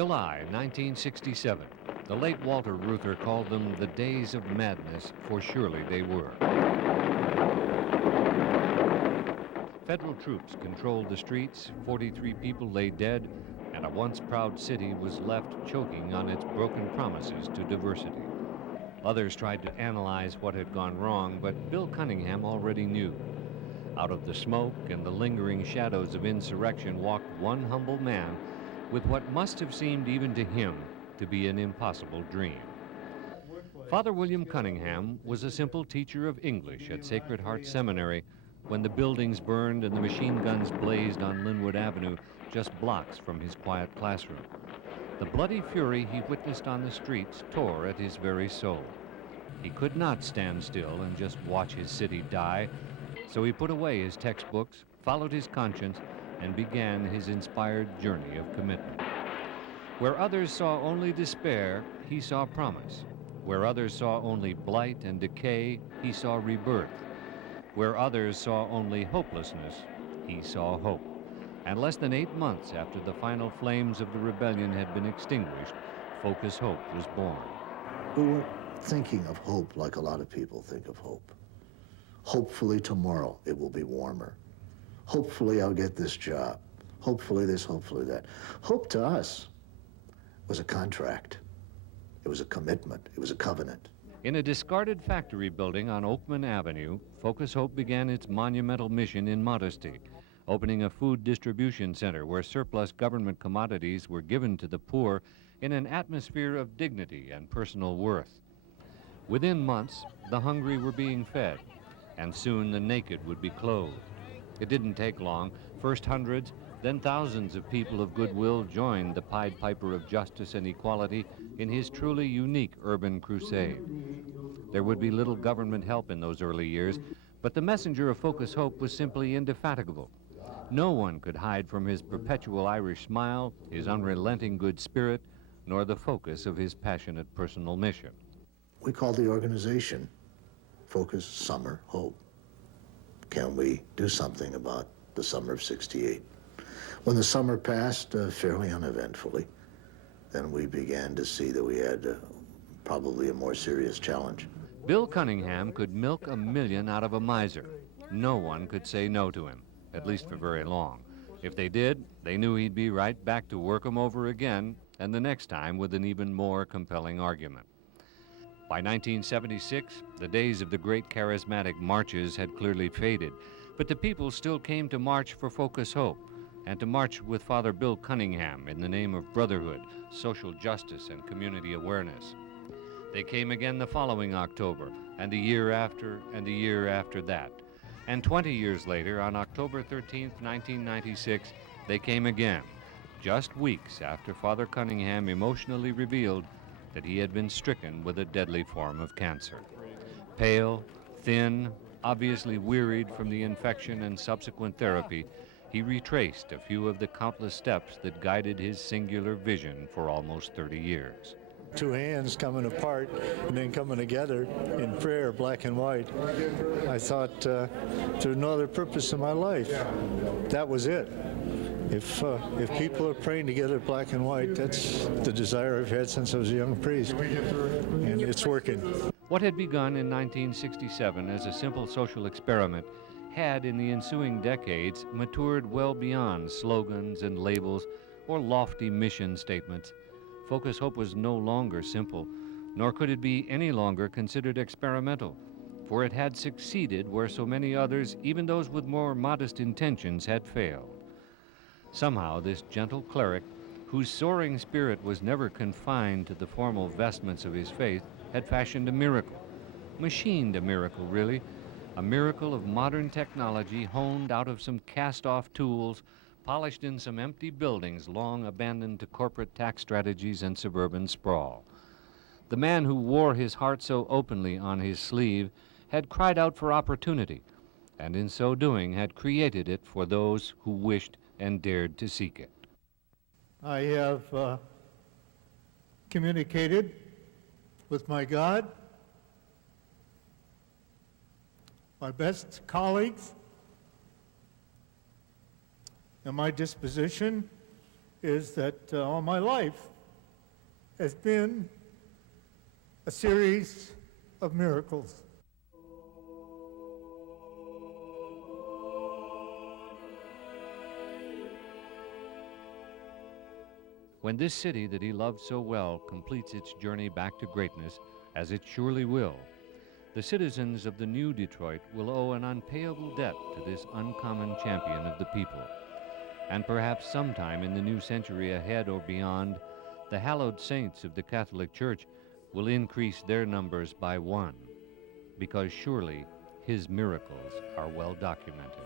July 1967. The late Walter Reuther called them the days of madness, for surely they were. Federal troops controlled the streets, 43 people lay dead, and a once proud city was left choking on its broken promises to diversity. Others tried to analyze what had gone wrong, but Bill Cunningham already knew. Out of the smoke and the lingering shadows of insurrection walked one humble man with what must have seemed even to him to be an impossible dream. Father William Cunningham was a simple teacher of English at Sacred Heart Seminary when the buildings burned and the machine guns blazed on Linwood Avenue, just blocks from his quiet classroom. The bloody fury he witnessed on the streets tore at his very soul. He could not stand still and just watch his city die, so he put away his textbooks, followed his conscience, and began his inspired journey of commitment. Where others saw only despair, he saw promise. Where others saw only blight and decay, he saw rebirth. Where others saw only hopelessness, he saw hope. And less than 8 months after the final flames of the rebellion had been extinguished, Focus Hope was born. We weren't thinking of hope like a lot of people think of hope. Hopefully tomorrow it will be warmer. Hopefully I'll get this job. Hopefully this, hopefully that. Hope to us was a contract. It was a commitment. It was a covenant. In a discarded factory building on Oakman Avenue, Focus Hope began its monumental mission in modesty, opening a food distribution center where surplus government commodities were given to the poor in an atmosphere of dignity and personal worth. Within months, the hungry were being fed, and soon the naked would be clothed. It didn't take long. First hundreds, then thousands of people of goodwill joined the Pied Piper of justice and equality in his truly unique urban crusade. There would be little government help in those early years, but the messenger of Focus Hope was simply indefatigable. No one could hide from his perpetual Irish smile, his unrelenting good spirit, nor the focus of his passionate personal mission. We called the organization Focus Summer Hope. Can we do something about the summer of '68? When the summer passed fairly uneventfully, then we began to see that we had probably a more serious challenge. Bill Cunningham could milk $1 million out of a miser. No one could say no to him, at least for very long. If they did, they knew he'd be right back to work 'em over again, and the next time with an even more compelling argument. By 1976, the days of the great charismatic marches had clearly faded, but the people still came to march for Focus Hope and to march with Father Bill Cunningham in the name of brotherhood, social justice, and community awareness. They came again the following October, and the year after, and the year after that. And 20 years later, on October 13th, 1996, they came again, just weeks after Father Cunningham emotionally revealed that he had been stricken with a deadly form of cancer. Pale, thin, obviously wearied from the infection and subsequent therapy, he retraced a few of the countless steps that guided his singular vision for almost 30 years. Two hands coming apart and then coming together in prayer, black and white. I thought there's no other purpose in my life. That was it. If people are praying together black and white, that's the desire I've had since I was a young priest, and it's working. What had begun in 1967 as a simple social experiment had in the ensuing decades matured well beyond slogans and labels or lofty mission statements. Focus Hope was no longer simple, nor could it be any longer considered experimental, for it had succeeded where so many others, even those with more modest intentions, had failed. Somehow this gentle cleric, whose soaring spirit was never confined to the formal vestments of his faith, had fashioned a miracle, machined a miracle really, a miracle of modern technology honed out of some cast-off tools, polished in some empty buildings long abandoned to corporate tax strategies and suburban sprawl. The man who wore his heart so openly on his sleeve had cried out for opportunity, and in so doing had created it for those who wished and dared to seek it. I have communicated with my God, my best colleagues, and my disposition is that all my life has been a series of miracles. When this city that he loved so well completes its journey back to greatness, as it surely will, the citizens of the new Detroit will owe an unpayable debt to this uncommon champion of the people. And perhaps sometime in the new century ahead or beyond, the hallowed saints of the Catholic Church will increase their numbers by one, because surely his miracles are well documented.